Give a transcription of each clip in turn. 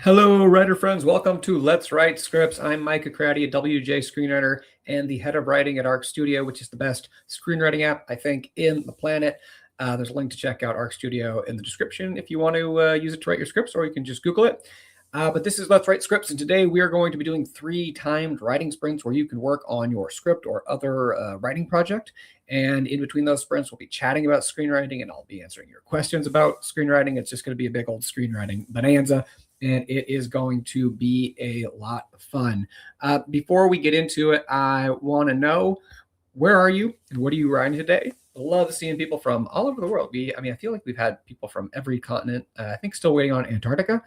Hello, writer friends. Welcome to Let's Write Scripts. I'm Micah Crowdy, a WJ screenwriter and the head of writing at Arc Studio, which is the best screenwriting app, I think, in the planet. There's a link to check out Arc Studio in the description if you want to use it to write your scripts, or you can just Google it. But this is Let's Write Scripts, and today we are going to be doing 3 timed writing sprints where you can work on your script or other writing project. And in between those sprints, we'll be chatting about screenwriting, and I'll be answering your questions about screenwriting. It's just going to be a big old screenwriting bonanza, and it is going to be a lot of fun. Before we get into it, I want to know, where are you and what are you writing today? I love seeing people from all over the world. I feel like we've had people from every continent. I think still waiting on Antarctica.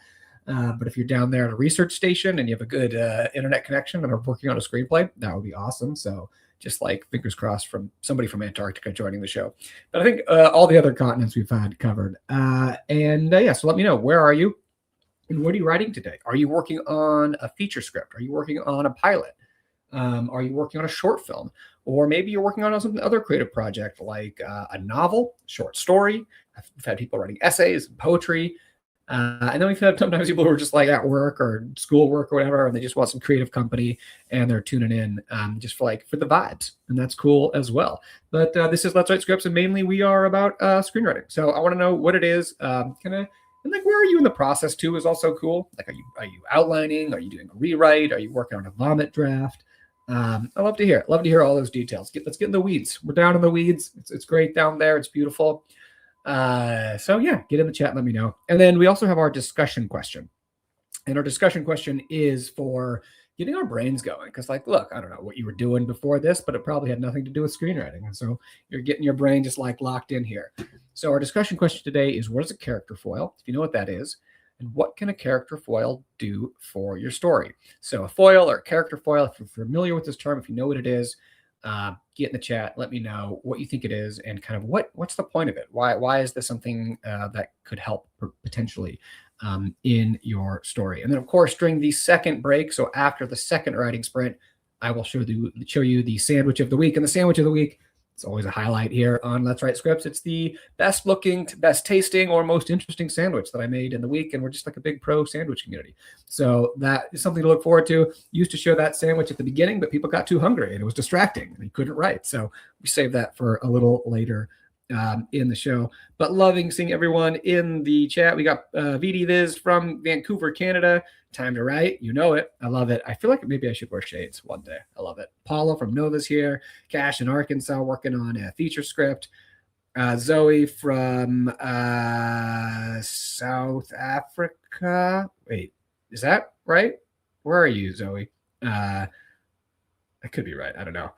But if you're down there at a research station and you have a good internet connection and are working on a screenplay, that would be awesome. So just like fingers crossed from somebody from Antarctica joining the show. But I think all the other continents we've had covered. So let me know, where are you and what are you writing today? Are you working on a feature script? Are you working on a pilot? Are you working on a short film? Or maybe you're working on some other creative project like a novel, short story. I've had people writing essays, poetry. And then we've had sometimes people who are just like at work or schoolwork or whatever, and they just want some creative company and they're tuning in just for the vibes. And that's cool as well. But this is Let's Write Scripts, and mainly we are about screenwriting. So I want to know what it is, and where are you in the process too is also cool. Like, are you outlining? Are you doing a rewrite? Are you working on a vomit draft? I love to hear. Love to hear all those details. Let's get in the weeds. We're down in the weeds. It's great down there. It's beautiful. Get in the chat and let me know. And then we also have our discussion question. And our discussion question is for getting our brains going. Because, look, I don't know what you were doing before this, but it probably had nothing to do with screenwriting. And so you're getting your brain just locked in here. So our discussion question today is, what is a character foil? If you know what that is, and what can a character foil do for your story? So a foil or a character foil, if you're familiar with this term, if you know what it is, get in the chat, let me know what you think it is, and kind of what's the point of it. Why is this something that could help potentially in your story? And then, of course, during the second break, so after the second writing sprint, I will show you the sandwich of the week. And the sandwich of the week, it's always a highlight here on Let's Write Scripts. It's the best looking, best tasting, or most interesting sandwich that I made in the week. And we're just like a big pro sandwich community. So that is something to look forward to. Used to show that sandwich at the beginning, but people got too hungry and it was distracting and they couldn't write. So we saved that for a little later in the show. But loving seeing everyone in the chat. We got VD Viz from Vancouver, Canada. Time to write. You know it. I love it. I feel like maybe I should wear shades one day. I love it. Paula from Nova's here. Cash in Arkansas working on a feature script. Zoe from South Africa. Wait, is that right? Where are you, Zoe? I could be right. I don't know.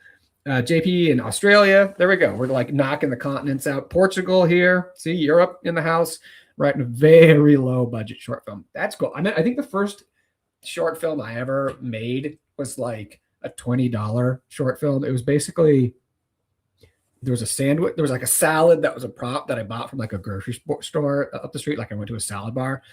JP in Australia. There we go. We're knocking the continents out. Portugal here. See, Europe in the house. Writing a very low budget short film. That's cool. I think the first short film I ever made was like a $20 short film. It was basically, there was a sandwich. There was like a salad that was a prop that I bought from like a grocery store up the street. Like I went to a salad bar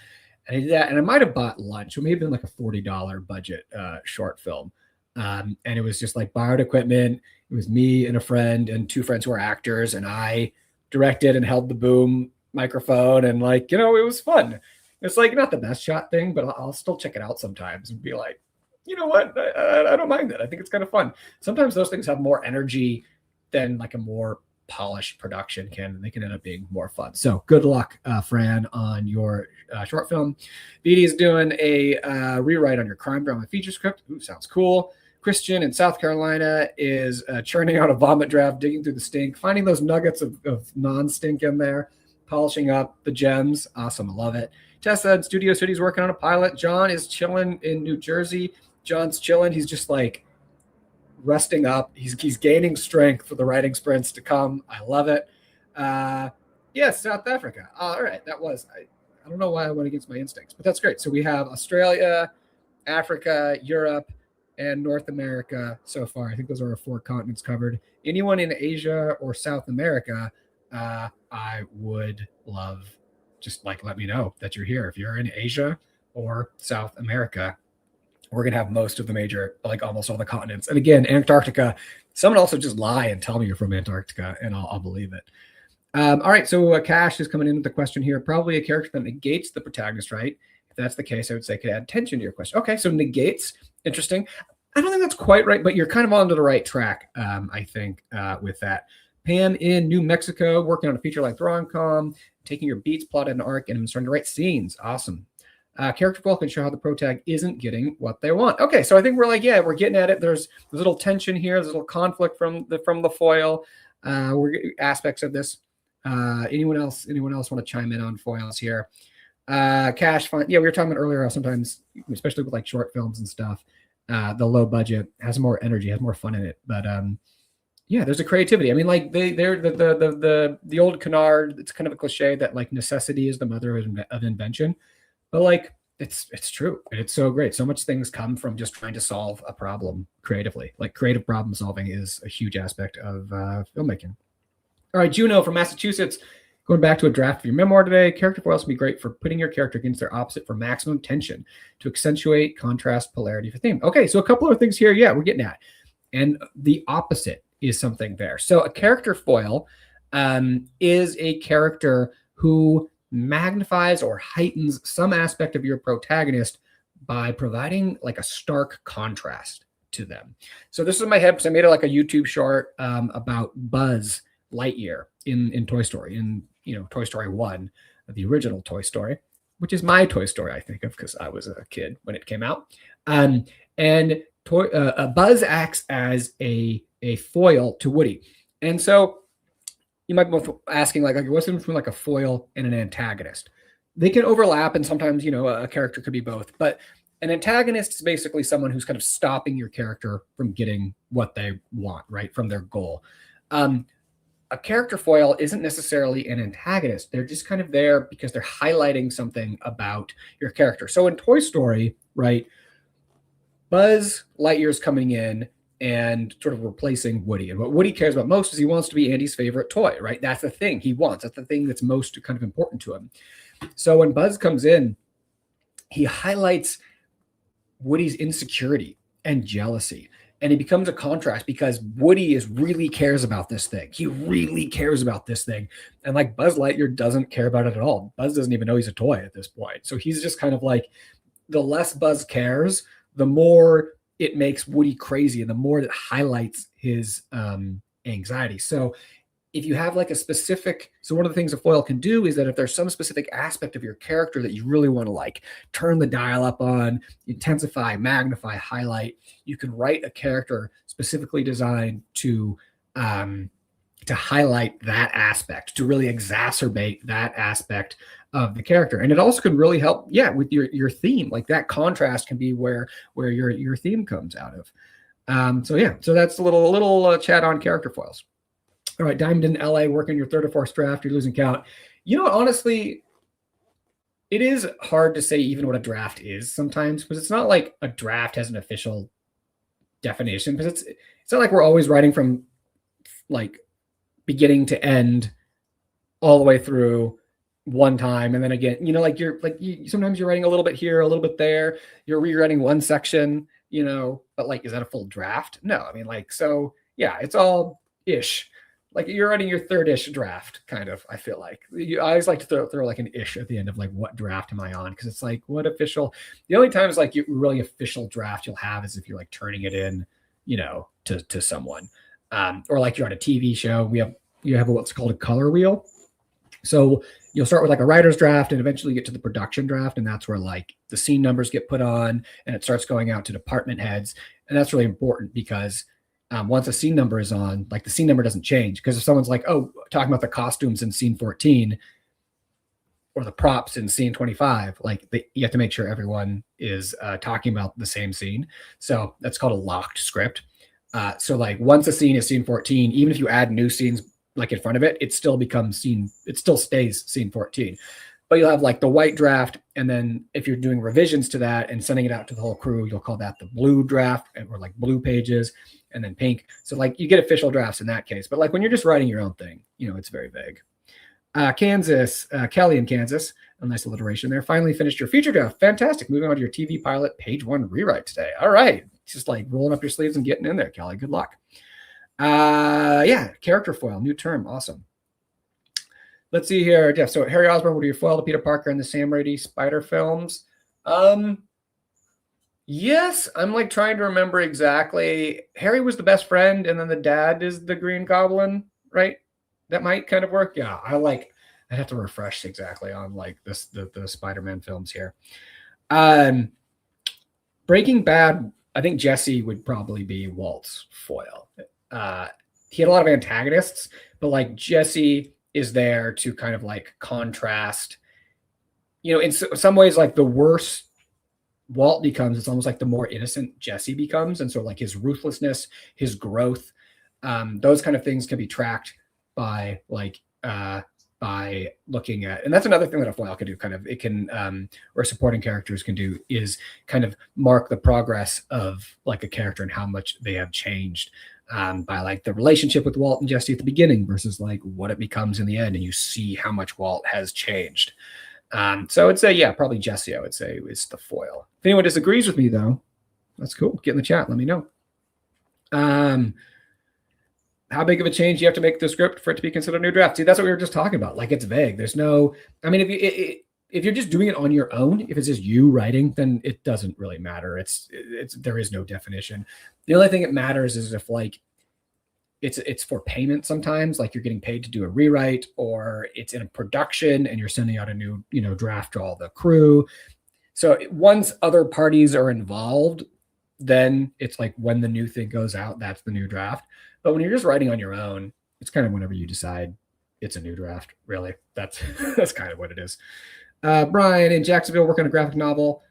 and I did that. And I might have bought lunch. It may have been like a $40 budget short film. And it was just like borrowed equipment. It was me and a friend and 2 friends who are actors. And I directed and held the boom microphone, and it was fun. It's not the best shot thing, but I'll still check it out sometimes and be like, you know what, I don't mind it. I think it's kind of fun. Sometimes those things have more energy than like a more polished production can, and they can end up being more fun. So good luck, Fran, on your short film. BD is doing a rewrite on your crime drama feature script. Ooh, sounds cool. Christian in South Carolina is churning out a vomit draft, digging through the stink, finding those nuggets of non-stink in there, polishing up the gems. Awesome. I love it. Tessa in Studio City's working on a pilot. John is chilling in New Jersey. John's chilling. He's just resting up. He's gaining strength for the writing sprints to come. I love it. Yes, South Africa. All right. That was, I don't know why I went against my instincts, but that's great. So we have Australia, Africa, Europe, and North America so far. I think those are our 4 continents covered. Anyone in Asia or South America, I would love, just let me know that you're here. If you're in Asia or South America, we're going to have most of the major, almost all the continents. And again, Antarctica, someone also just lie and tell me you're from Antarctica and I'll believe it. All right. So Cash is coming in with the question here. Probably a character that negates the protagonist, right? If that's the case, I would say it could add tension to your question. Okay, so negates, interesting. I don't think that's quite right, but you're kind of onto the right track, I think, with that. Pam in New Mexico, working on a feature-length rom-com, taking your beats, plotted an arc, and starting to write scenes. Awesome. Character foil can show how the protag isn't getting what they want. Okay, so I think we're like, yeah, we're getting at it. There's a little tension here. There's a little conflict from the foil. We're aspects of this. Anyone else want to chime in on foils here? Cash fun. Yeah, we were talking about earlier how sometimes, especially with like short films and stuff, the low budget has more energy, has more fun in it. But yeah, there's a creativity. I mean, like they're the old canard. It's kind of a cliche that like necessity is the mother of invention, but like it's true. And it's so great. So much things come from just trying to solve a problem creatively. Like creative problem solving is a huge aspect of filmmaking. All right, Juno from Massachusetts. Going back to a draft of your memoir today, character foils can be great for putting your character against their opposite for maximum tension, to accentuate contrast, polarity for theme. Okay, so a couple of things here. Yeah, we're getting at. And the opposite is something there. So a character foil is a character who magnifies or heightens some aspect of your protagonist by providing like a stark contrast to them. So this is in my head because I made it like a YouTube short about Buzz Lightyear in Toy Story, in Toy Story 1, the original Toy Story, which is my Toy Story I think of because I was a kid when it came out. And Buzz acts as a foil to Woody. And so you might be asking like what's the difference between like a foil and an antagonist? They can overlap, and sometimes a character could be both, but an antagonist is basically someone who's kind of stopping your character from getting what they want, right, from their goal. A character foil isn't necessarily an antagonist. They're just kind of there because they're highlighting something about your character. So in Toy Story, right, Buzz Lightyear's coming in and sort of replacing Woody. And what Woody cares about most is he wants to be Andy's favorite toy, right? That's the thing he wants. That's the thing that's most kind of important to him. So when Buzz comes in, he highlights Woody's insecurity and jealousy. And he becomes a contrast because Woody really cares about this thing. He really cares about this thing. And like Buzz Lightyear doesn't care about it at all. Buzz doesn't even know he's a toy at this point. So he's just kind of like, the less Buzz cares, the more it makes Woody crazy and the more it highlights his anxiety. So if you have like so one of the things a foil can do is that if there's some specific aspect of your character that you really want to like turn the dial up on, intensify, magnify, highlight, you can write a character specifically designed to highlight that aspect, to really exacerbate that aspect of the character. And it also can really help, with your theme. Like that contrast can be where your theme comes out of. So that's a little chat on character foils. All right, Diamond in LA, working your third or fourth draft, you're losing count. Honestly, it is hard to say even what a draft is sometimes, because it's not like a draft has an official definition, because it's not like we're always writing from like beginning to end all the way through one time. And then again, sometimes you're writing a little bit here, a little bit there, you're rewriting one section, but like, is that a full draft? No, I mean, like, so yeah, it's all ish. Like you're writing your third-ish draft, kind of, I feel like. I always like to throw like an ish at the end of like, what draft am I on? Because it's like, what official? The only times like you really official draft you'll have is if you're like turning it in, to someone. Or like you're on a TV show. You have what's called a color wheel. So you'll start with like a writer's draft and eventually get to the production draft. And that's where like the scene numbers get put on and it starts going out to department heads. And that's really important because once a scene number is on, like the scene number doesn't change. Because if someone's like, oh, talking about the costumes in scene 14 or the props in scene 25, like you have to make sure everyone is talking about the same scene. So that's called a locked script. So like once a scene is scene 14, even if you add new scenes like in front of it, it still stays scene 14. But you'll have like the white draft. And then if you're doing revisions to that and sending it out to the whole crew, you'll call that the blue draft, or like blue pages, and then pink. So like you get official drafts in that case. But like when you're just writing your own thing, it's very vague. Kansas, Kelly in Kansas, a nice alliteration there. Finally finished your feature draft. Fantastic. Moving on to your TV pilot page 1 rewrite today. All right. Just like rolling up your sleeves and getting in there, Kelly. Good luck. Character foil, new term. Awesome. Let's see here, Jeff. So Harry Osborn, would you foil to Peter Parker in the Sam Raimi Spider films? Yes, I'm like trying to remember exactly. Harry was the best friend, and then the dad is the Green Goblin, right? That might kind of work. Yeah, I have to refresh exactly on like the Spider-Man films here. Um, Breaking Bad, I think Jesse would probably be Walt's foil. Uh, he had a lot of antagonists, but like Jesse is there to kind of like contrast. In some ways, like the worse Walt becomes, it's almost like the more innocent Jesse becomes, and so like his ruthlessness, his growth, those kind of things can be tracked by by looking at, and that's another thing that a foil can do. Kind of, it can or supporting characters can do is kind of mark the progress of like a character and how much they have changed. By like the relationship with Walt and Jesse at the beginning versus like what it becomes in the end, and you see how much Walt has changed. So I would say, yeah, probably Jesse, I would say, is the foil. If anyone disagrees with me, though, that's cool. Get in the chat. Let me know. How big of a change do you have to make the script for it to be considered a new draft? See, that's what we were just talking about. Like, it's vague. There's no, I mean, if you're just doing it on your own, if it's just you writing, then it doesn't really matter. There is no definition. The only thing that matters is if like it's for payment sometimes, like you're getting paid to do a rewrite, or it's in a production and you're sending out a new, draft to all the crew. So once other parties are involved, then it's like when the new thing goes out, that's the new draft. But when you're just writing on your own, it's kind of whenever you decide it's a new draft, really. That's that's kind of what it is. Brian in Jacksonville working on a graphic novel.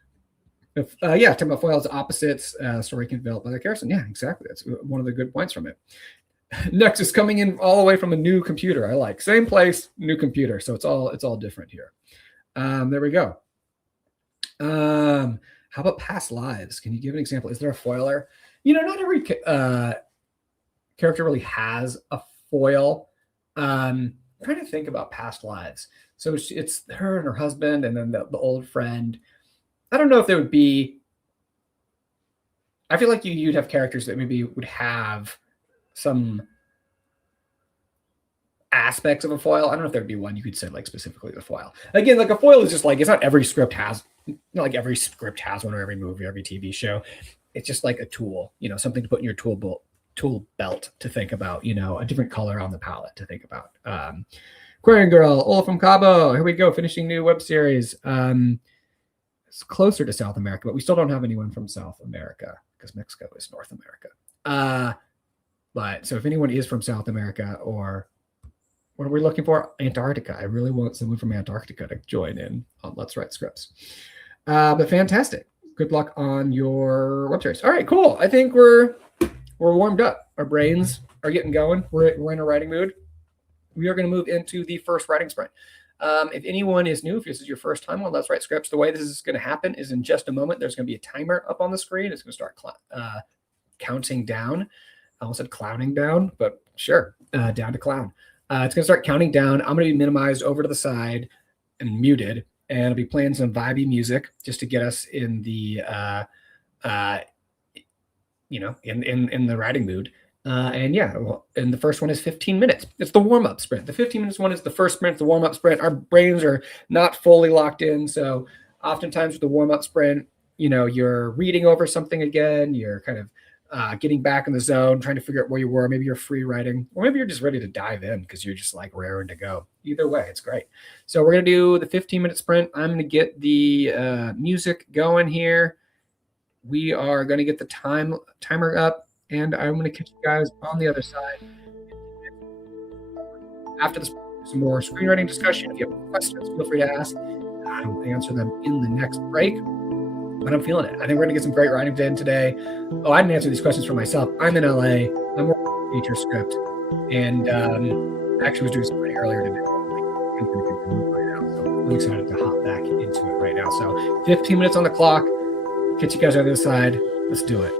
Yeah, talking about foils opposites, story can develop by the Harrison. Yeah, exactly. That's one of the good points from it. Next is coming in all the way from a new computer. I like same place, new computer. So it's all different here. There we go. How about past lives? Can you give an example? Is there a foiler? Not every character really has a foil. I'm trying to think about past lives. So it's her and her husband, and then the old friend. I don't know if there would be. I feel like you'd have characters that maybe would have some aspects of a foil. I don't know if there'd be one you could say like specifically the foil. Again, like a foil is just like, it's not every script has, not like every script has one, or every movie, every TV show. It's just like a tool, something to put in your tool belt to think about, a different color on the palette to think about. Aquarian Girl, Ola from Cabo. Here we go, finishing new web series. It's closer to South America, but we still don't have anyone from South America because Mexico is North America. But so if anyone is from South America, or what are we looking for? Antarctica. I really want someone from Antarctica to join in on Let's Write Scripts. But fantastic. Good luck on your web series. All right, cool. I think we're warmed up. Our brains are getting going. We're in a writing mood. We are going to move into the first writing sprint. If anyone is new, if this is your first time on Let's Write Scripts, the way this is going to happen is in just a moment. There's going to be a timer up on the screen. It's going to start counting down. I almost said clowning down, but sure, down to clown. It's going to start counting down. I'm going to be minimized over to the side and muted, and I'll be playing some vibey music just to get us in the, in the writing mood. And the first one is 15 minutes. It's the warm-up sprint. The 15 minutes one is the first sprint, the warm-up sprint. Our brains are not fully locked in, so oftentimes with the warm-up sprint, you're reading over something again. You're kind of getting back in the zone, trying to figure out where you were. Maybe you're free writing, or maybe you're just ready to dive in because you're just like raring to go. Either way, it's great. So we're going to do the 15-minute sprint. I'm going to get the music going here. We are going to get the timer up, and I'm going to catch you guys on the other side. After this, some more screenwriting discussion. If you have questions, feel free to ask. I will answer them in the next break. But I'm feeling it. I think we're going to get some great writing in today. Oh, I didn't answer these questions for myself. I'm in LA. I'm working on a feature script. And actually was doing some writing earlier today. So I'm excited to hop back into it right now. So 15 minutes on the clock. Catch you guys on the other side. Let's do it.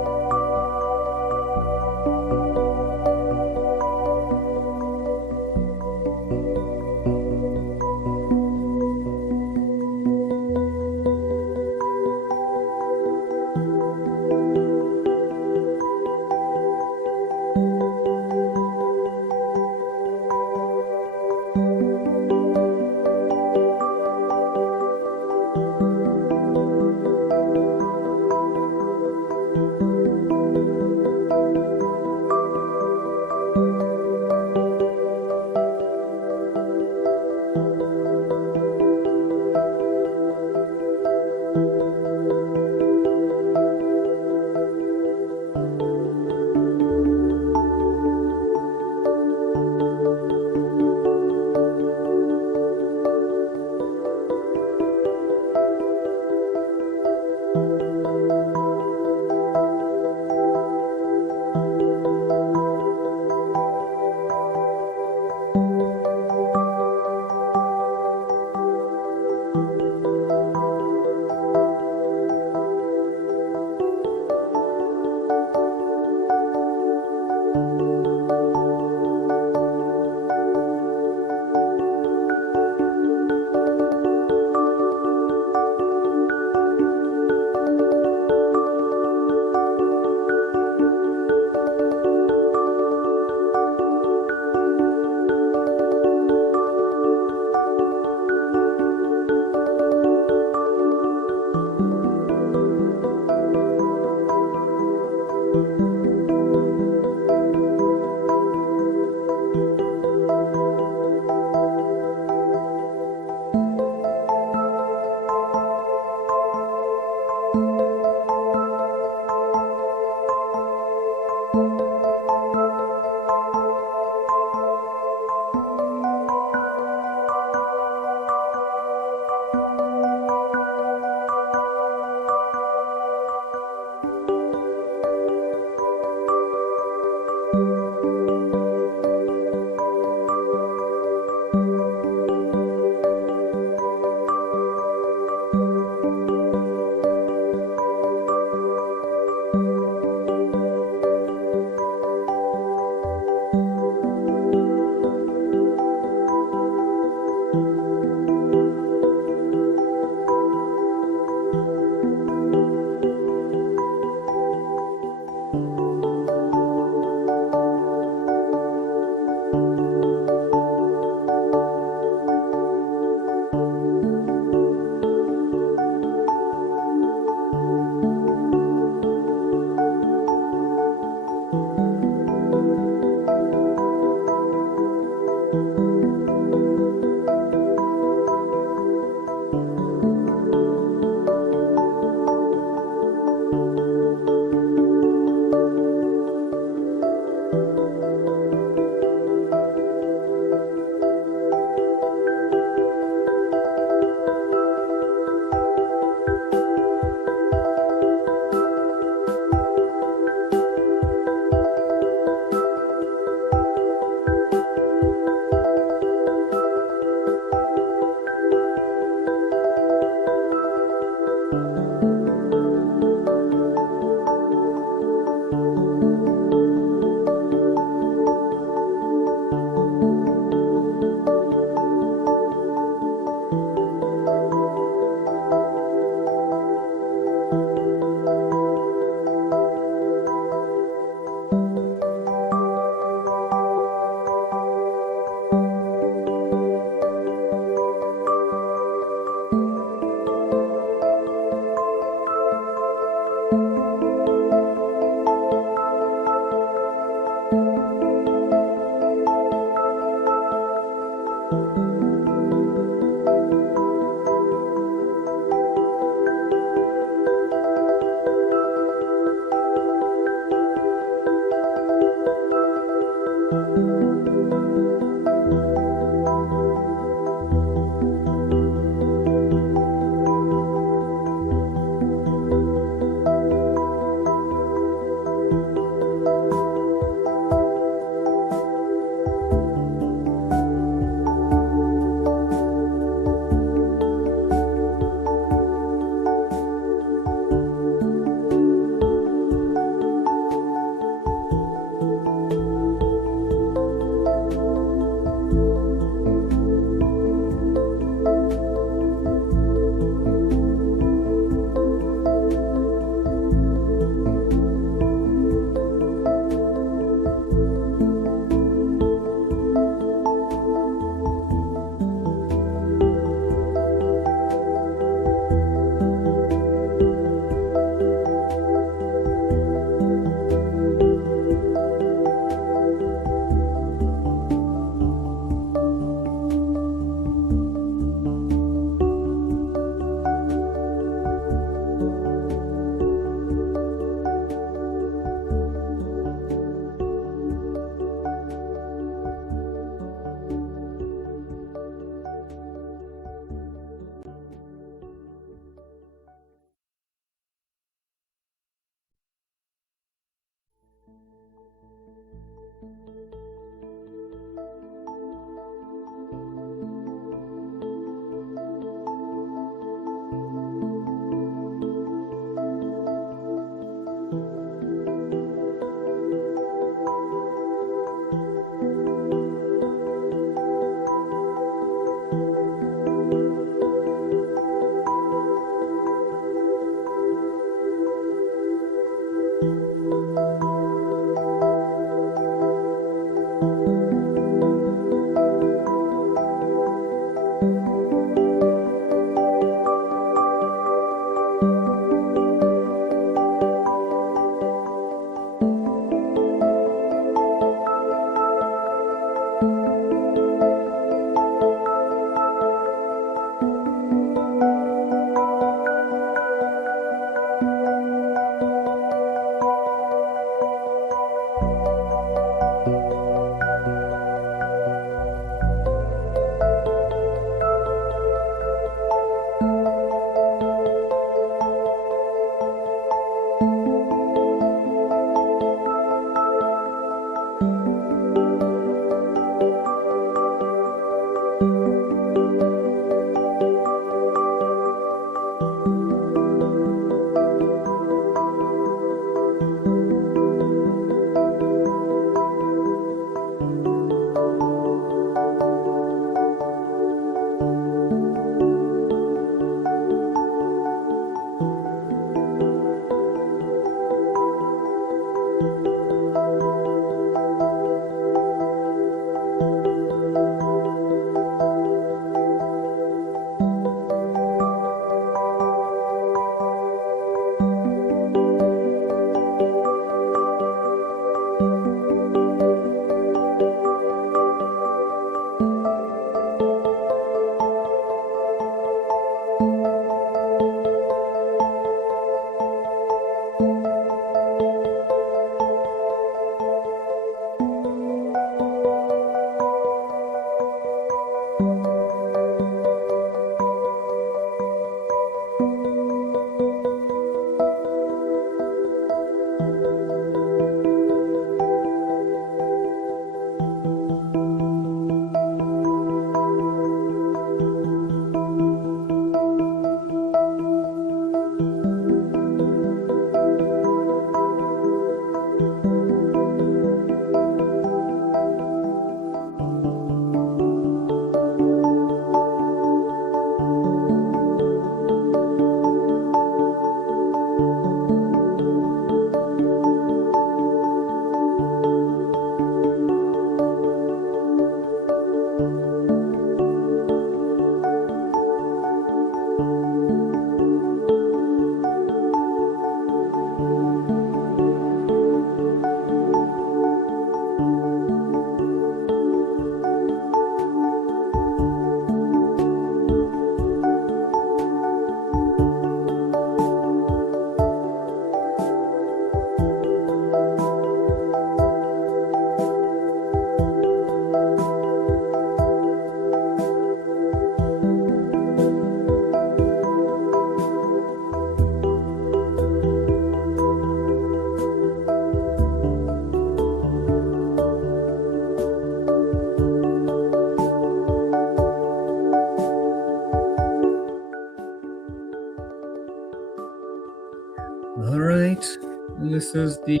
this is the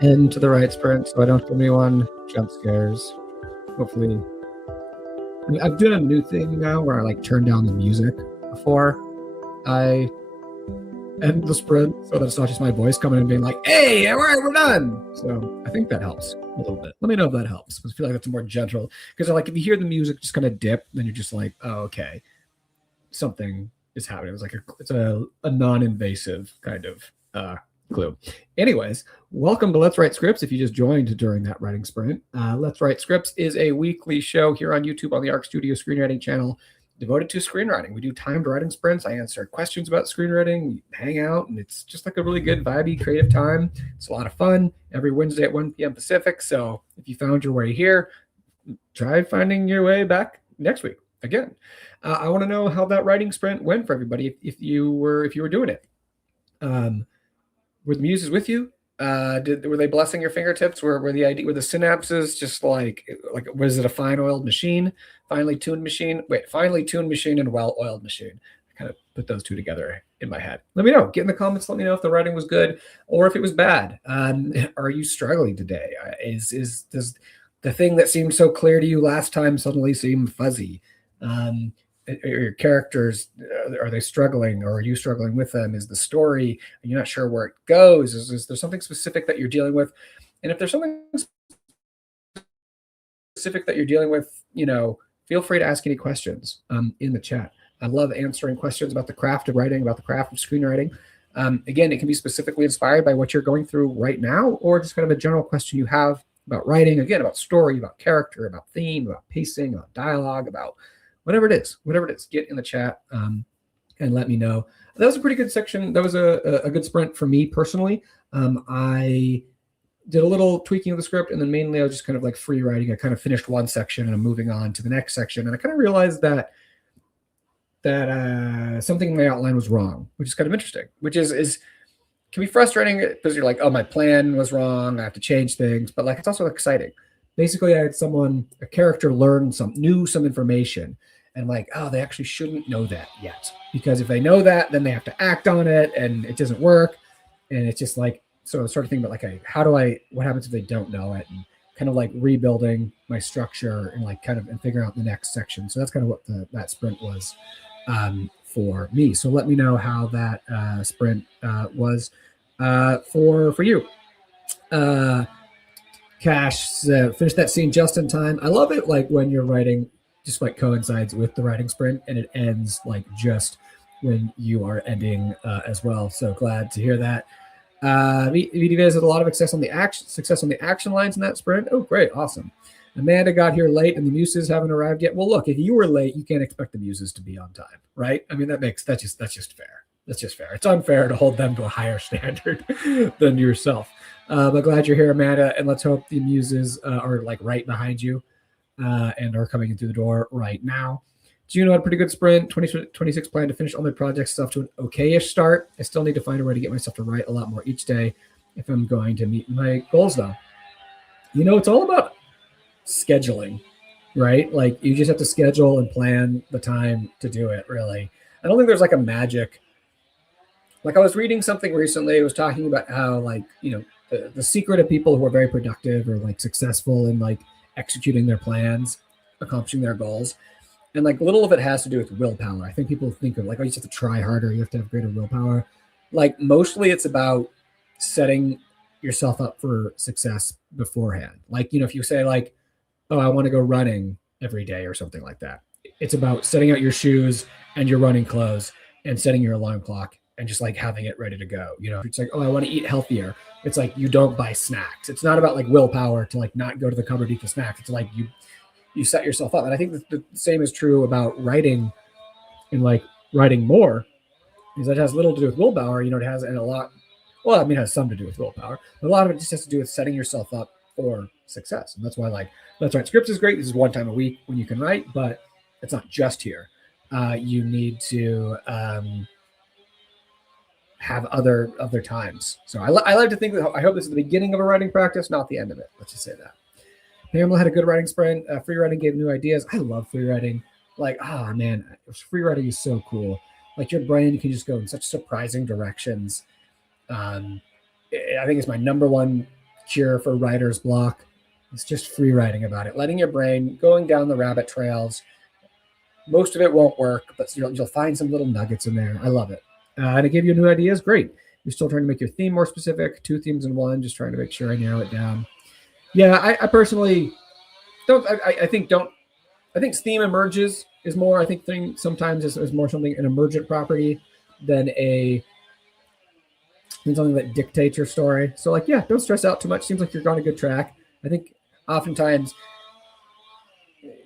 end to the right sprint, so I don't give anyone jump scares. Hopefully, I've done a new thing now where I like turn down the music before I end the sprint, so that it's not just my voice coming in and being like, "Hey, all right, we're done." So I think that helps a little bit. Let me know if that helps. I feel like that's more gentle because like if you hear the music just kind of dip, then you're just like, "Oh, okay, something is happening." It's a non-invasive kind of clue. Anyways, welcome to Let's Write Scripts. If you just joined during that writing sprint, Let's Write Scripts is a weekly show here on YouTube on the Arc Studio Screenwriting channel devoted to screenwriting. We do timed writing sprints. I answer questions about screenwriting, we hang out, and it's just like a really good, vibey, creative time. It's a lot of fun every Wednesday at 1 p.m. Pacific. So if you found your way here, try finding your way back next week again. I want to know how that writing sprint went for everybody. If you were doing it, were the muses with you? Were they blessing your fingertips? Were the synapses just like was it a finely tuned machine? Wait, finely tuned machine and well-oiled machine. I kind of put those two together in my head. Let me know. Get in the comments. Let me know if the writing was good or if it was bad. Are you struggling today? Does the thing that seemed so clear to you last time suddenly seem fuzzy? Your characters, are they struggling, or are you struggling with them? Is the story, are you not sure where it goes? Is there something specific that you're dealing with? And if there's something specific that you're dealing with, feel free to ask any questions in the chat. I love answering questions about the craft of writing, about the craft of screenwriting. Again, it can be specifically inspired by what you're going through right now, or just kind of a general question you have about writing, again, about story, about character, about theme, about pacing, about dialogue, about whatever it is, get in the chat and let me know. That was a pretty good section. That was a good sprint for me personally. I did a little tweaking of the script, and then mainly I was just kind of like free writing. I kind of finished one section and I'm moving on to the next section. And I kind of realized that something in my outline was wrong, which is kind of interesting, which is can be frustrating because you're like, oh, my plan was wrong. I have to change things, but like, it's also exciting. Basically, I had a character learn some information, and like, oh, they actually shouldn't know that yet, because if they know that, then they have to act on it, and it doesn't work. And it's just like, so I was sort of thinking about like, what happens if they don't know it, and kind of like rebuilding my structure and like and figuring out the next section. So that's kind of what that sprint was for me. So let me know how that sprint was for you. Cash finished that scene just in time. I love it, like when you're writing just like coincides with the writing sprint, and it ends like just when you are ending as well. So glad to hear that. VDV has had a lot of success on the action lines in that sprint. Oh, great, awesome. Amanda got here late, and the muses haven't arrived yet. Well, look, if you were late, you can't expect the muses to be on time, right? I mean, that's just fair. That's just fair. It's unfair to hold them to a higher standard than yourself. But glad you're here, Amanda, and let's hope the muses are like right behind you and are coming in through the door right now. Juno had a pretty good sprint, 26 plan to finish all my projects stuff to an okay-ish start. I still need to find a way to get myself to write a lot more each day if I'm going to meet my goals, though. It's all about scheduling, right? Like, you just have to schedule and plan the time to do it, really. I don't think there's like a magic. Like, I was reading something recently. It was talking about how, like, the secret of people who are very productive or like successful in like executing their plans, accomplishing their goals. And like little of it has to do with willpower. I think people think of like, oh, you just have to try harder. You have to have greater willpower. Like mostly it's about setting yourself up for success beforehand. Like, if you say like, oh, I want to go running every day or something like that. It's about setting out your shoes and your running clothes and setting your alarm clock and just like having it ready to go. It's like, oh, I want to eat healthier. It's like, you don't buy snacks. It's not about like willpower to like not go to the cupboard to eat the snack. It's like you set yourself up. And I think the same is true about writing and like writing more, because that has little to do with willpower. It has and a lot. Well, I mean, it has some to do with willpower, but a lot of it just has to do with setting yourself up for success. And that's why like Let's Write Scripts is great. This is one time a week when you can write, but it's not just here. You need to have other times. So I like to think that I hope this is the beginning of a writing practice, not the end of it. Let's just say that. Pamela had a good writing sprint. Free writing gave new ideas. I love free writing. Like, man, free writing is so cool. Like your brain can just go in such surprising directions. I think it's my number one cure for writer's block. It's just free writing about it, letting your brain going down the rabbit trails. Most of it won't work, but you'll find some little nuggets in there. I love it. To give you new ideas, great. You're still trying to make your theme more specific, 2 themes in one, just trying to make sure I narrow it down. Yeah, I personally don't. I think theme emerges is more. I think thing sometimes is more something an emergent property than something that dictates your story. So like, yeah, don't stress out too much. Seems like you're on a good track. I think oftentimes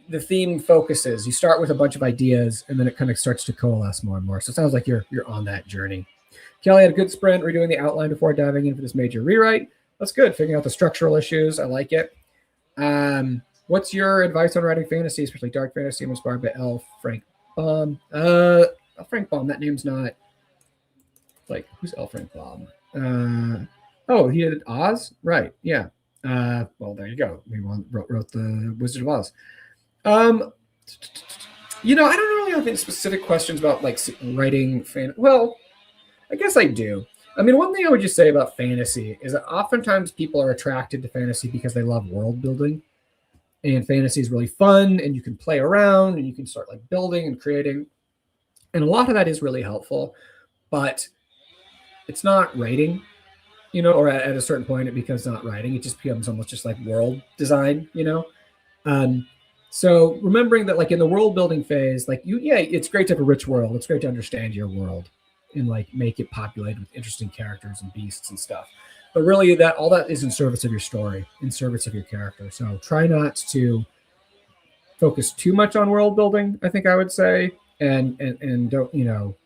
the theme focuses. You start with a bunch of ideas, and then it kind of starts to coalesce more and more. So it sounds like you're on that journey. Kelly had a good sprint redoing the outline before diving into this major rewrite. That's good. Figuring out the structural issues. I like it. What's your advice on writing fantasy, especially dark fantasy? I'm inspired by L. Frank Baum. L. Frank Baum. That name's not like, who's L. Frank Baum? Oh, he did Oz, right? Yeah. Well, there you go. We wrote the Wizard of Oz. I don't really have any specific questions about like writing Well, I guess I do. I mean, one thing I would just say about fantasy is that oftentimes people are attracted to fantasy because they love world building, and fantasy is really fun, and you can play around, and you can start like building and creating, and a lot of that is really helpful, but it's not writing, or at a certain point it becomes not writing. It just becomes almost just like world design, So remembering that, like in the world building phase, like it's great to have a rich world. It's great to understand your world and like make it populated with interesting characters and beasts and stuff. But really, that all that is in service of your story, in service of your character. So try not to focus too much on world building, I think I would say, and don't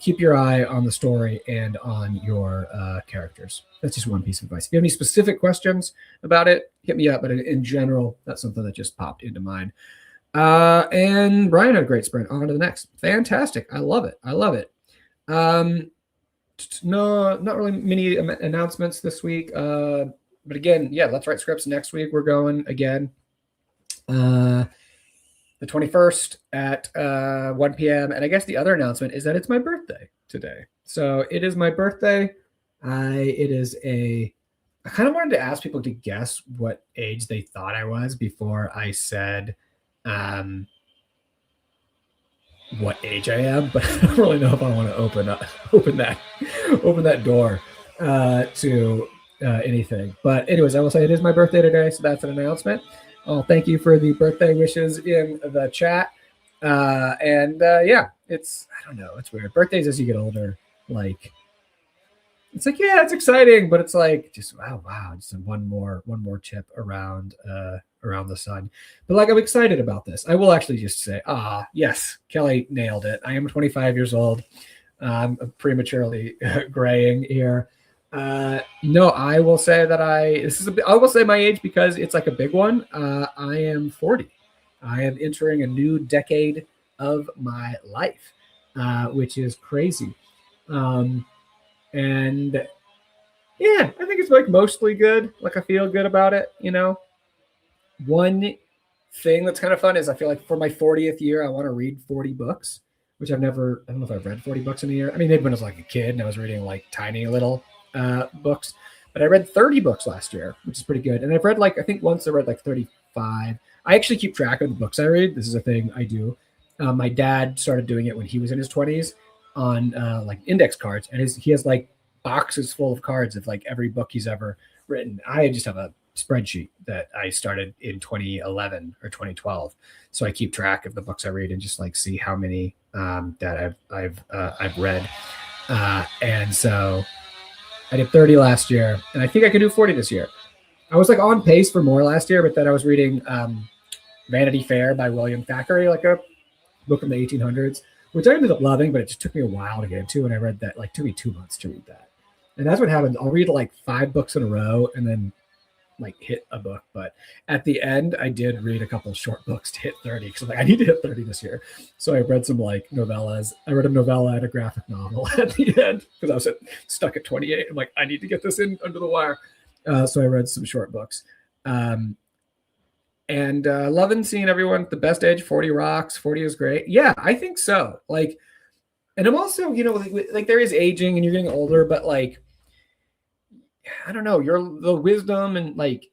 keep your eye on the story and on your characters. That's just one piece of advice. If you have any specific questions about it, hit me up. But in general, that's something that just popped into mind. And Brian had a great sprint. On to the next. Fantastic. I love it. No, not really many announcements this week. But again, yeah, Let's Write Scripts next week. We're going again. The 21st at 1 p.m. And I guess the other announcement is that it's my birthday today. So it is my birthday. I kind of wanted to ask people to guess what age they thought I was before I said what age I am, but I don't really know if I want to open that door to anything. But anyways, I will say it is my birthday today, so that's an announcement. Thank you for the birthday wishes in the chat. Yeah, I don't know, it's weird. Birthdays as you get older, like it's like, yeah, it's exciting, but it's like just wow, just one more chip around the sun. But like, I'm excited about this. I will actually just say, yes, Kelly nailed it. I am 25 years old. I'm prematurely graying here. No, I will say that I will say my age because it's like a big one. I am 40. I am entering a new decade of my life, which is crazy. And yeah, I think it's like mostly good. Like I feel good about it, One thing that's kind of fun is I feel like for my 40th year, I want to read 40 books, which I don't know if I've read 40 books in a year. I mean, maybe when I was like a kid and I was reading like tiny little books, but I read 30 books last year, which is pretty good. And I've read I think once I read 35. I actually keep track of the books I read. This is a thing I do. My dad started doing it when he was in his 20s on like index cards, and he has like boxes full of cards of like every book he's ever written. I just have a spreadsheet that I started in 2011 or 2012, so I keep track of the books I read and just like see how many that I've read. And so I did 30 last year, and I think I could do 40 this year. I was like on pace for more last year, but then I was reading Vanity Fair by William Thackeray, like a book from the 1800s, which I ended up loving, but it just took me a while to get into. And I read that, like, took me 2 months to read that. And that's what happens. I'll read like 5 books in a row and then like hit a book. But at the end, I did read a couple of short books to hit 30 because I'm like, I need to hit 30 this year. So I read some like novellas. I read a novella and a graphic novel at the end because I was stuck at 28. I'm like, I need to get this in under the wire. So I read some short books. And loving seeing everyone. The best age, 40 rocks. 40 is great. Yeah, I think so. Like, And I'm also, like there is aging and you're getting older, but like, I don't know, the wisdom and like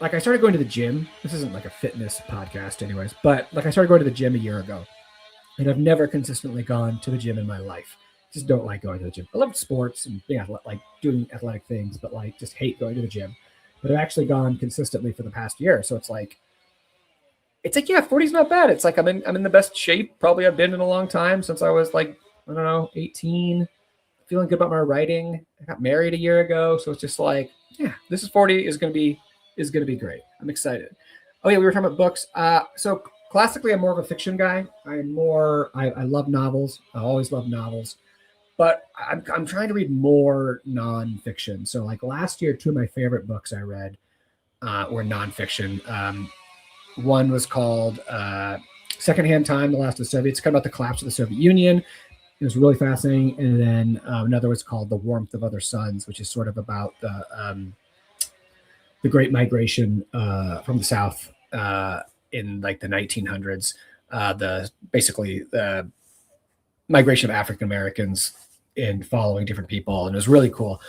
I started going to the gym. This isn't like a fitness podcast, anyways, but like I started going to the gym a year ago, and I've never consistently gone to the gym in my life. Just don't like going to the gym. I love sports and like doing athletic things, but like just hate going to the gym. But I've actually gone consistently for the past year, so it's like yeah, 40's not bad. It's like I'm in the best shape probably I've been in a long time since I was like I don't know 18. Feeling good about my writing. I got married a year ago, so it's just like yeah, this is 40 is gonna be great. I'm excited. Oh yeah, we were talking about books. So classically, I'm more of a fiction guy. I love novels. I always love novels, but I'm trying to read more nonfiction. So like last year, two of my favorite books I read were nonfiction. One was called Secondhand Time: The Last of the Soviets. It's kind of about the collapse of the Soviet Union. It was really fascinating. And then another was called The Warmth of Other Suns, which is sort of about the Great Migration from the South in like the 1900s. The basically the migration of African Americans in following different people, and it was really cool.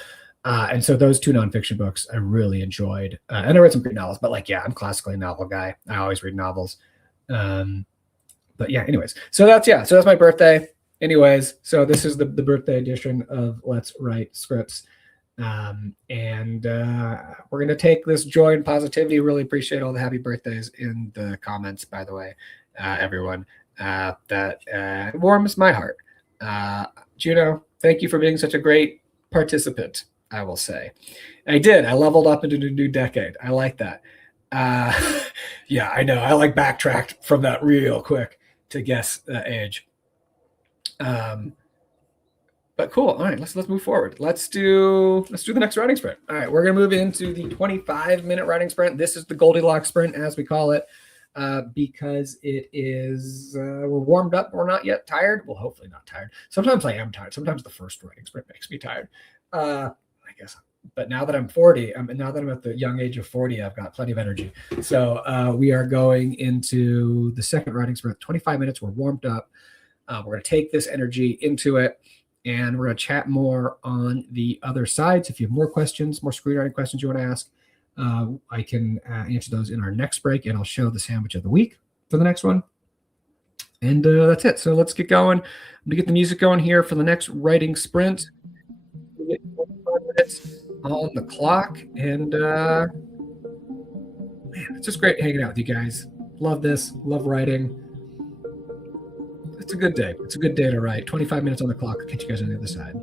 And so those two nonfiction books I really enjoyed, and I read some great novels. But like, yeah, I'm classically a novel guy. I always read novels. But yeah, anyways, so that's my birthday. Anyways, so this is the birthday edition of Let's Write Scripts. And we're going to take this joy and positivity. Really appreciate all the happy birthdays in the comments, by the way, everyone. That warms my heart. Juno, thank you for being such a great participant, I will say. I did. I leveled up into a new decade. I like that. Yeah, I know. I like backtracked from that real quick to guess age. But cool. All right, let's move forward. Let's do the next writing sprint. All right, we're gonna move into the 25-minute writing sprint. This is the Goldilocks sprint, as we call it, because it is we're warmed up. We're not yet tired. Well, hopefully not tired. Sometimes I am tired. Sometimes the first writing sprint makes me tired. I guess. But now that I'm 40, now that I'm at the young age of 40, I've got plenty of energy. So we are going into the second writing sprint. 25 minutes. We're warmed up. We're going to take this energy into it, and we're going to chat more on the other sides. If you have more questions, more screenwriting questions you want to ask, I can answer those in our next break, and I'll show the sandwich of the week for the next one. And that's it. So let's get going. I'm going to get the music going here for the next writing sprint. We'll get 25 minutes on the clock. And man, it's just great hanging out with you guys. Love this. Love writing. It's a good day. It's a good day to write. 25 minutes on the clock. I'll catch you guys on the other side.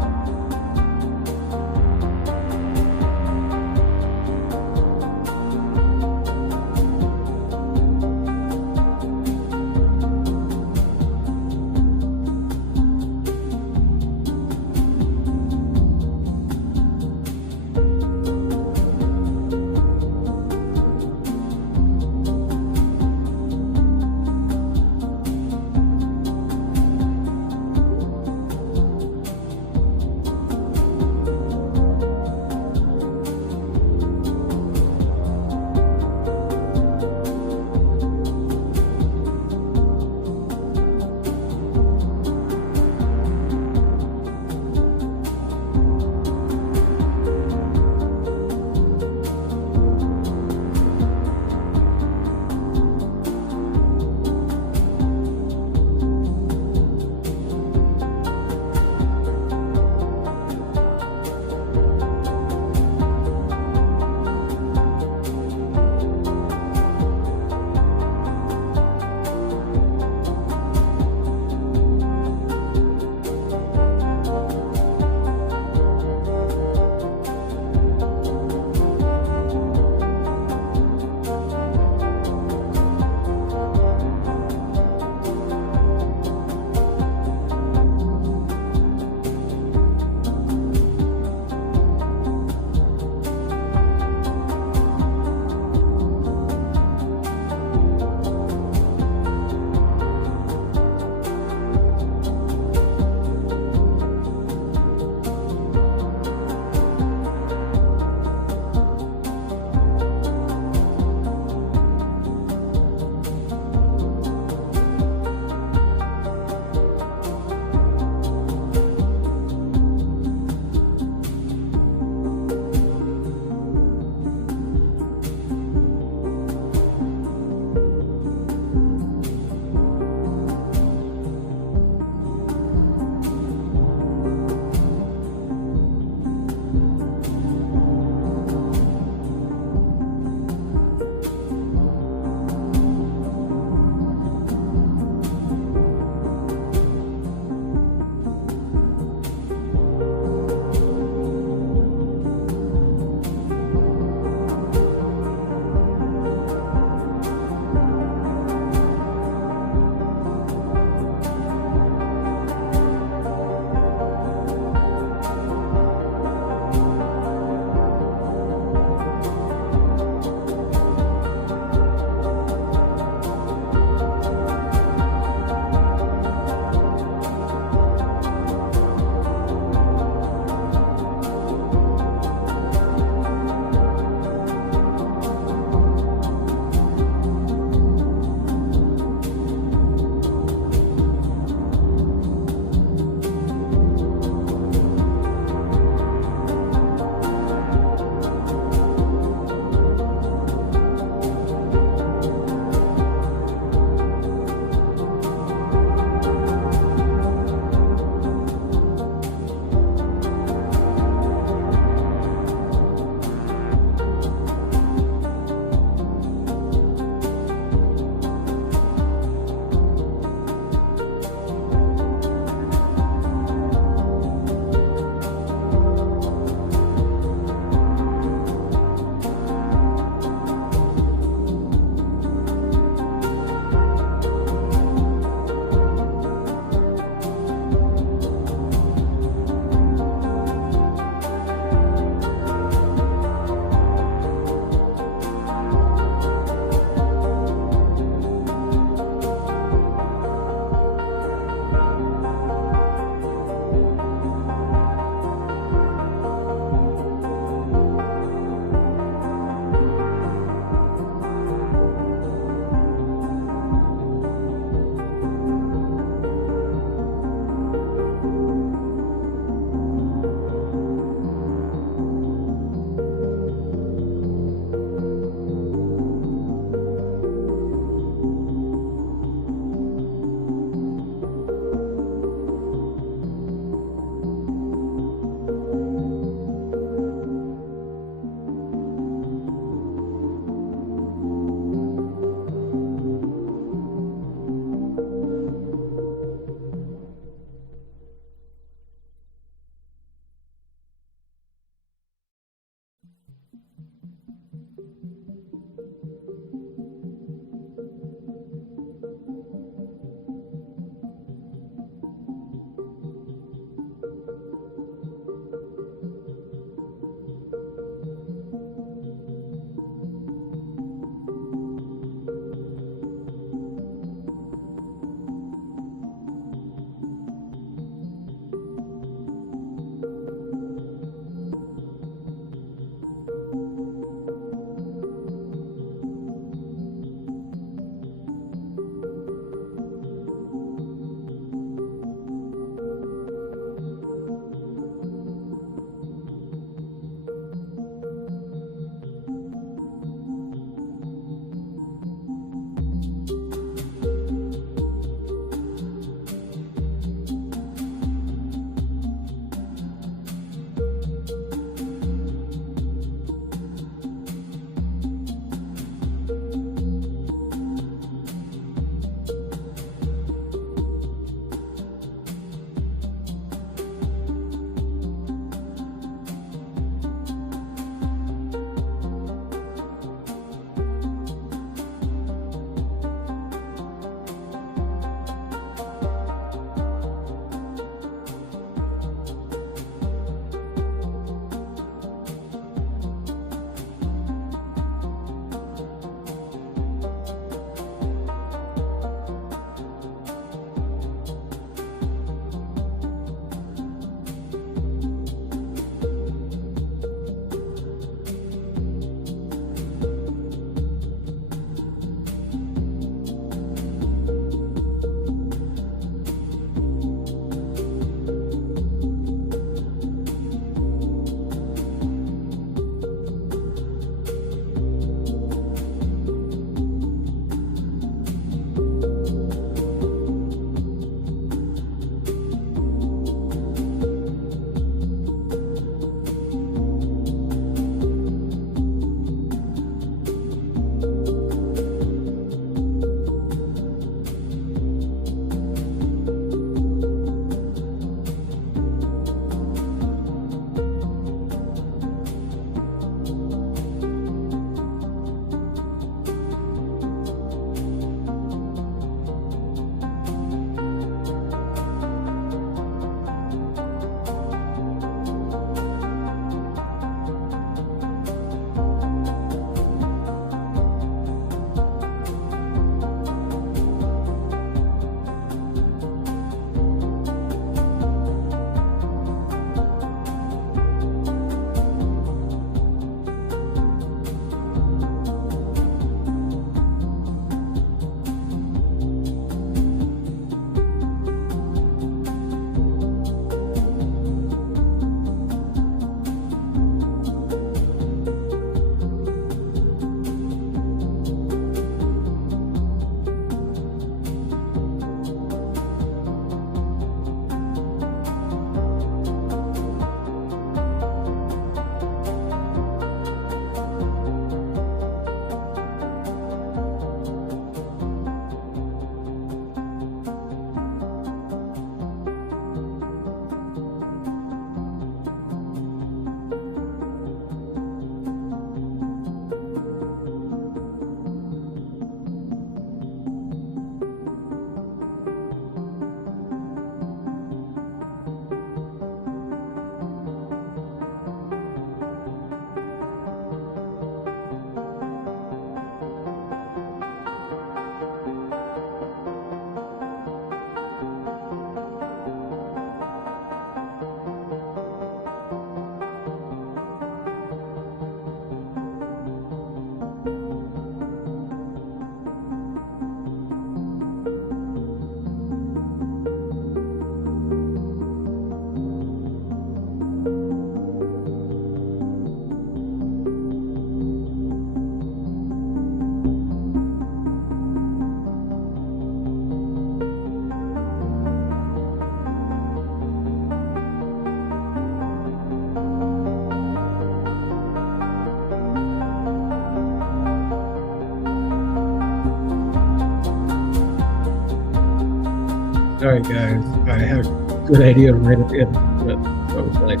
Sorry, guys. I had a good idea right at the end, but I was like,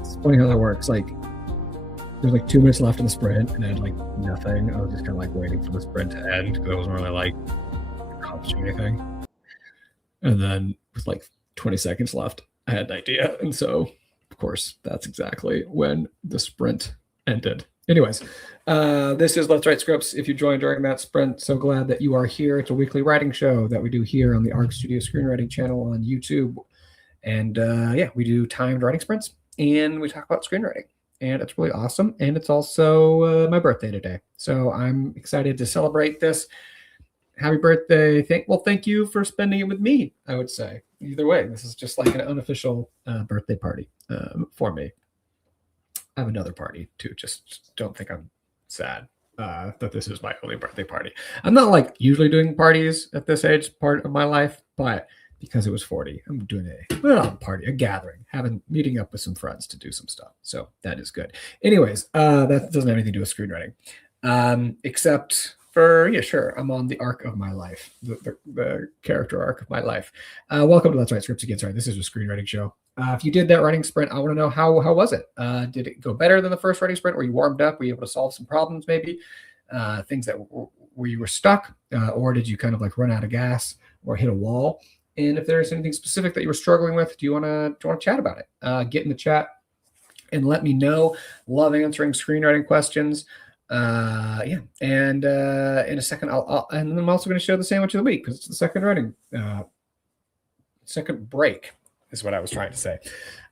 it's funny how that works. Like, there's like 2 minutes left in the sprint, and I had like nothing. I was just kind of like waiting for the sprint to end because I wasn't really like accomplishing anything. And then with like 20 seconds left, I had an idea. And so, of course, that's exactly when the sprint ended. Anyways, this is Let's Write Scripts. If you joined during that sprint, so glad that you are here. It's a weekly writing show that we do here on the Arc Studio Screenwriting channel on YouTube. And yeah, we do timed writing sprints, and we talk about screenwriting. And it's really awesome. And it's also my birthday today. So I'm excited to celebrate this. Happy birthday. Thank you for spending it with me, I would say. Either way, this is just like an unofficial birthday party for me. I have another party too. Just don't think I'm sad that this is my only birthday party. I'm not like usually doing parties at this age part of my life, but because it was 40, I'm doing a gathering, meeting up with some friends to do some stuff. So that is good. Anyways, that doesn't have anything to do with screenwriting, except for, yeah, sure, I'm on the arc of my life, the character arc of my life. Welcome to Let's Write Scripts again. Sorry, this is a screenwriting show. If you did that writing sprint, I want to know how was it? Did it go better than the first writing sprint? Were you warmed up? Were you able to solve some problems maybe? Things that where you were stuck? Or did you kind of like run out of gas or hit a wall? And if there's anything specific that you were struggling with, do you want to chat about it? Get in the chat and let me know. Love answering screenwriting questions. Yeah, and in a second, and then I'm also going to show the sandwich of the week because it's the second break is what I was trying to say.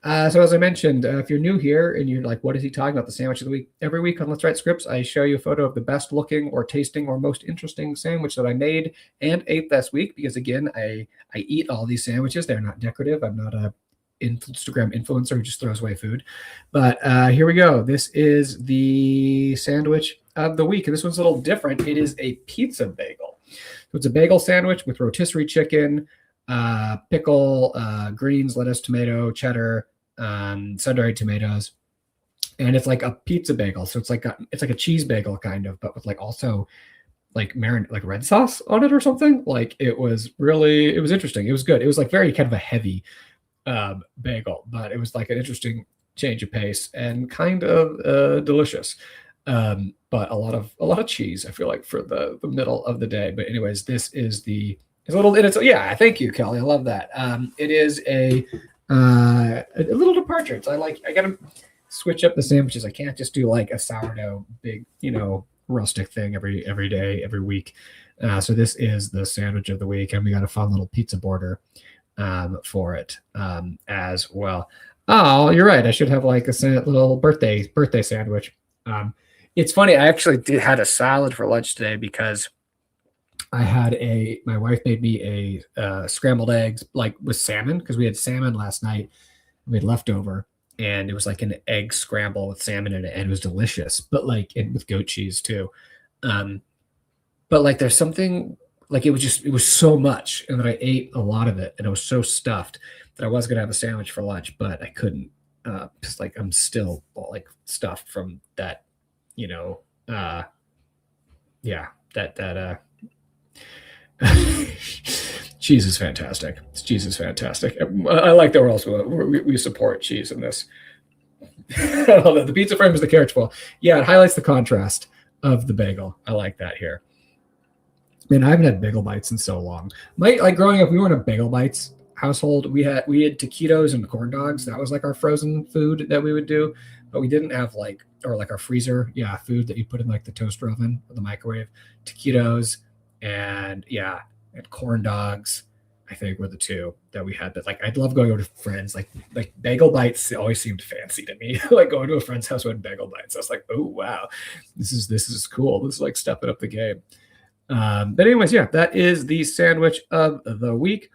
So as I mentioned, if you're new here and you're like, what is he talking about? The sandwich of the week. Every week on Let's Write Scripts, I show you a photo of the best looking or tasting or most interesting sandwich that I made and ate this week. Because again, I eat all these sandwiches. They're not decorative. I'm not a Instagram influencer who just throws away food. But here we go. This is the sandwich of the week. And this one's a little different. It is a pizza bagel. So it's a bagel sandwich with rotisserie chicken, pickle, greens, lettuce, tomato, cheddar, sun-dried tomatoes. And it's like a pizza bagel. So it's like a cheese bagel kind of, but with like also like like red sauce on it or something. Like it was interesting. It was good. It was like very kind of a heavy bagel, but it was like an interesting change of pace and kind of delicious. But a lot of cheese, I feel like, for the middle of the day. But anyways, this is yeah, thank you, Kelly. I love that. It is a little departure. It's I gotta switch up the sandwiches. I can't just do like a sourdough big, rustic thing every day, every week. So this is the sandwich of the week, and we got a fun little pizza border for it as well. Oh, you're right. I should have like a little birthday sandwich. It's funny. I actually had a salad for lunch today because my wife made me a scrambled eggs like with salmon, because we had salmon last night. We had leftover, and it was like an egg scramble with salmon in it, and it was delicious. But with goat cheese too. But like there's something. Like it was so much, and then I ate a lot of it, and I was so stuffed that I was gonna have a sandwich for lunch, but I couldn't. Just like I'm still like stuffed from that, cheese is fantastic. Cheese is fantastic. I like that we support cheese in this. The pizza frame is the character. Well, yeah, it highlights the contrast of the bagel. I like that here. Man, I haven't had bagel bites in so long. Like growing up, we weren't a bagel bites household. We had taquitos and corn dogs. That was like our frozen food that we would do, but we didn't have our freezer, food that you put in like the toaster oven or the microwave. Taquitos and corn dogs, I think, were the two that we had. But like I'd love going over to friends. Like bagel bites always seemed fancy to me. Like going to a friend's house with bagel bites. I was like, oh wow, this is cool. This is like stepping up the game. But anyways, yeah, that is the sandwich of the week.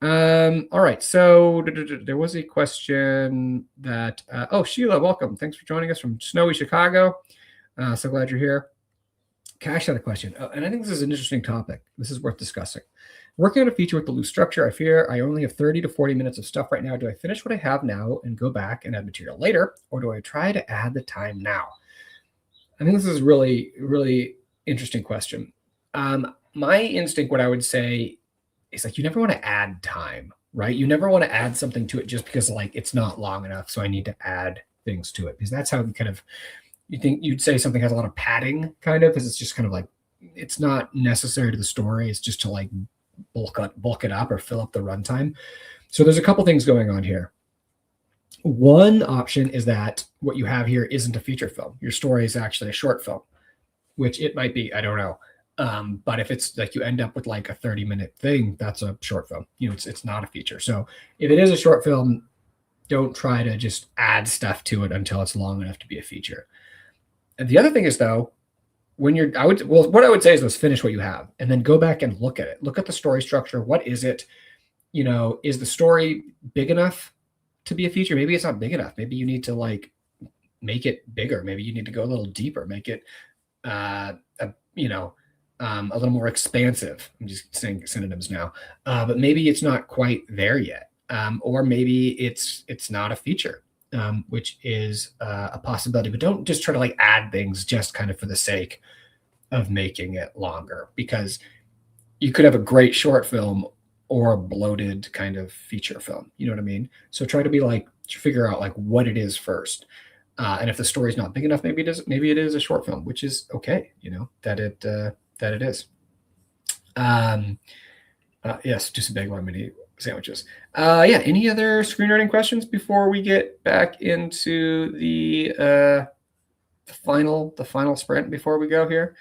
All right. So there was a question that, Sheila, welcome. Thanks for joining us from snowy Chicago. So glad you're here. Cash had a question, and I think this is an interesting topic. This is worth discussing. Working on a feature with the loose structure, I fear I only have 30 to 40 minutes of stuff right now. Do I finish what I have now and go back and add material later, or do I try to add the time now? I think this is really, really interesting question. My instinct, what I would say it's like you never want to add time, right? You never want to add something to it just because like it's not long enough, so I need to add things to it, because that's how you think you'd say something has a lot of padding, kind of, because it's just kind of like it's not necessary to the story. It's just to like bulk it up or fill up the runtime. So there's a couple things going on here. One option is that what you have here isn't a feature film. Your story is actually a short film, which it might be. I don't know. But if it's like you end up with like a 30-minute thing, that's a short film. It's not a feature. So if it is a short film, don't try to just add stuff to it until it's long enough to be a feature. And the other thing is, though, what I would say is let's finish what you have and then go back and look at it. Look at the story structure. What is it? Is the story big enough to be a feature? Maybe it's not big enough. Maybe you need to like make it bigger. Maybe you need to go a little deeper, make it, a little more expansive. I'm just saying synonyms now, but maybe it's not quite there yet. Or maybe it's not a feature, which is a possibility. But don't just try to like add things just kind of for the sake of making it longer, because you could have a great short film or a bloated kind of feature film. You know what I mean? So try to be like, figure out like what it is first. And if the story's not big enough, maybe it is a short film, which is okay. That it is. Yes, just a big one, mini sandwiches. Yeah. Any other screenwriting questions before we get back into the final sprint before we go here?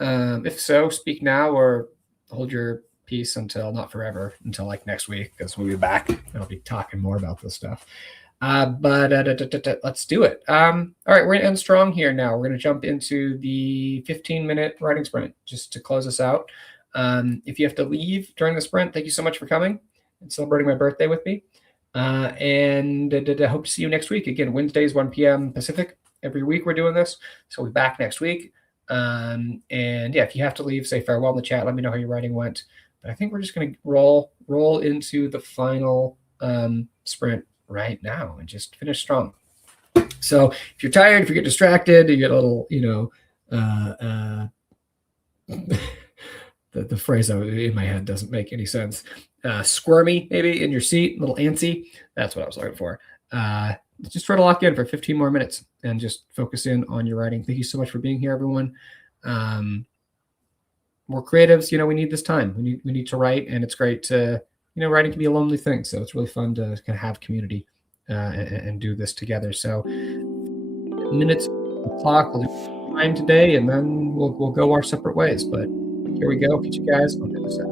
If so, speak now or hold your peace until not forever, until like next week, because we'll be back and I'll be talking more about this stuff. But let's do it. All right, we're gonna end strong here now. We're gonna jump into the 15-minute writing sprint just to close us out. If you have to leave during the sprint, thank you so much for coming and celebrating my birthday with me. And I hope to see you next week. Again, Wednesdays, 1 p.m. Pacific. Every week we're doing this, so we'll be back next week. And yeah, if you have to leave, say farewell in the chat. Let me know how your writing went. But I think we're just going to roll into the final sprint right now and just finish strong. So if you're tired, if you get distracted, you get a little, the phrase in my head doesn't make any sense. Squirmy, maybe in your seat, a little antsy. That's what I was looking for. Just try to lock in for 15 more minutes and just focus in on your writing. Thank you so much for being here, everyone. More creatives, we need this time. We need to write, and it's great to, writing can be a lonely thing. So it's really fun to kind of have community and do this together. So minutes, clock, we'll do time today, and then we'll go our separate ways. But here we go. Catch you guys on the other side.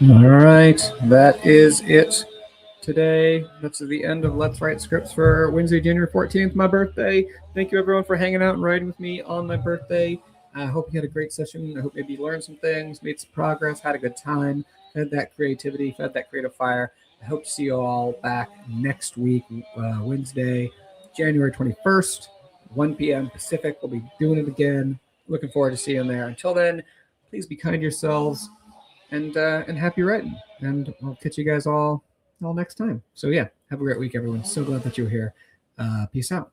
All right, that is it today. That's the end of Let's Write Scripts for Wednesday, January 14th, my birthday. Thank you, everyone, for hanging out and writing with me on my birthday. I hope you had a great session. I hope maybe you learned some things, made some progress, had a good time, fed that creativity, fed that creative fire. I hope to see you all back next week, Wednesday, January 21st, 1 p.m. Pacific. We'll be doing it again. Looking forward to seeing you there. Until then, please be kind to yourselves and happy writing. And I'll catch you guys all next time. So yeah, have a great week, everyone. So glad that you're here. Peace out.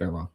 Farewell.